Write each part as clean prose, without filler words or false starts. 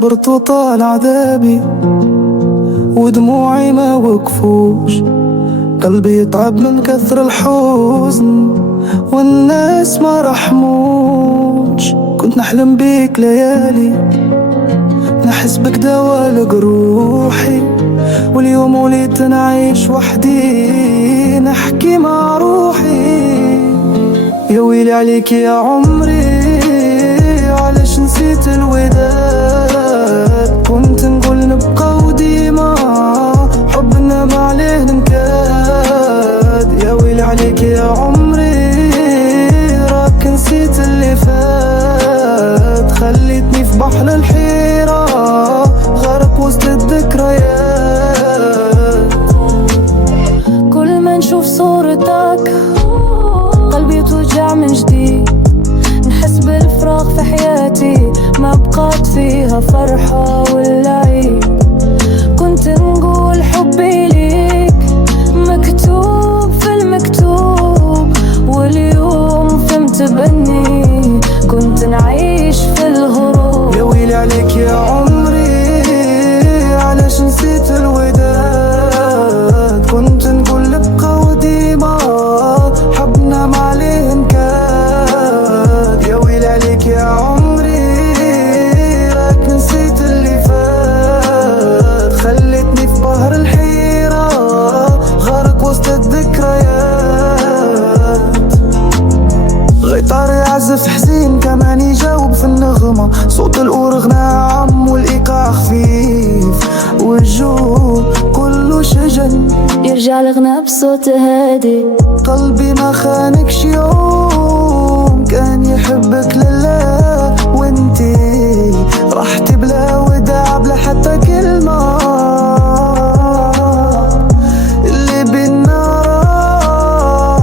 صبرت وطال عذابي ودموعي ما وقفوش، قلبي يتعب من كثر الحزن والناس ما رحموش. كنت نحلم بيك ليالي، نحس بك دوا لجروحي، واليوم وليت نعيش وحدي نحكي مع روحي. يا ويلي عليك يا عمري، علاش نسيت الوداد؟ كنت نقول نبقى وديما حبنا ما عليه نكاد. يا ويلي عليك يا عمري، راك نسيت اللي فات، خليتني في بحر الحيرة غرق وسط الذكريات. كل ما نشوف صورتك قلبي توجع من جديد، نحس بالفراغ في حياتي ما بقات فيها فرحة ولا عيد. كنت نقول حبي ليك مكتوب في المكتوب، واليوم فهمت بأني كنت نعيش في الهروب. يا ويلي عليك يا عمري، علاش نسيت الوداد؟ كنت نقول نبقى وديما حبنا ما عليه نكاد. يا ويلي عليك يا عمري، راك نسيت اللي فات، خلتني في بحر الحيرة غرق وسط الذكريات. غيطار يعزف حزين كمان يجاوب في النغمة، صوت الأورغ ناعم والإيقاع خفيف، والجو كله شجن يرجع الغنى بصوت هادي. قلبي ما خانكش يوم، كان يحبك لله، وانتي رحتي بلا وداع بلا حتى كلمة. اللي بينا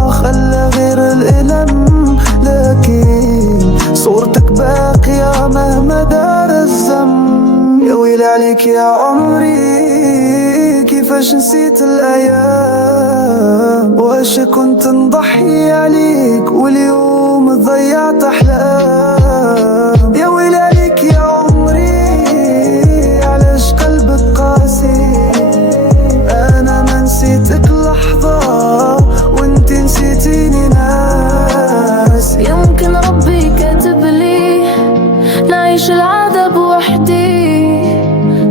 راح خلى غير الألم، لكن صورتك باقية مهما دار الزم. يا ويلي عليك يا عمري، كيفاش نسيت الأيام، واش كنت نضحي عليك واليوم ضيعت أحلام. يا ويلي عليك يا عمري، علاش قلبك قاسي؟ أنا ما نسيتك لحظة وانت نسيتيني ناس. يمكن ربي كاتب لي نعيش العذاب وحدي،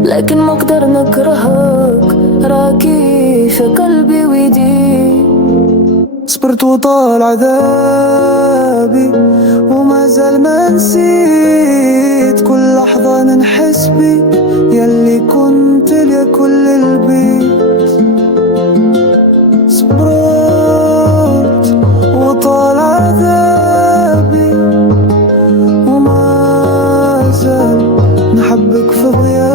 لكن ما اقدر نكرهك، راكي في قلبي ويدي. صبرت وطال عذابي وما زال ما نسيت كل لحظة نحس بيك، يلي كنت ليا كل البيت. صبرت وطال عذابي وما زال نحبك في ضياء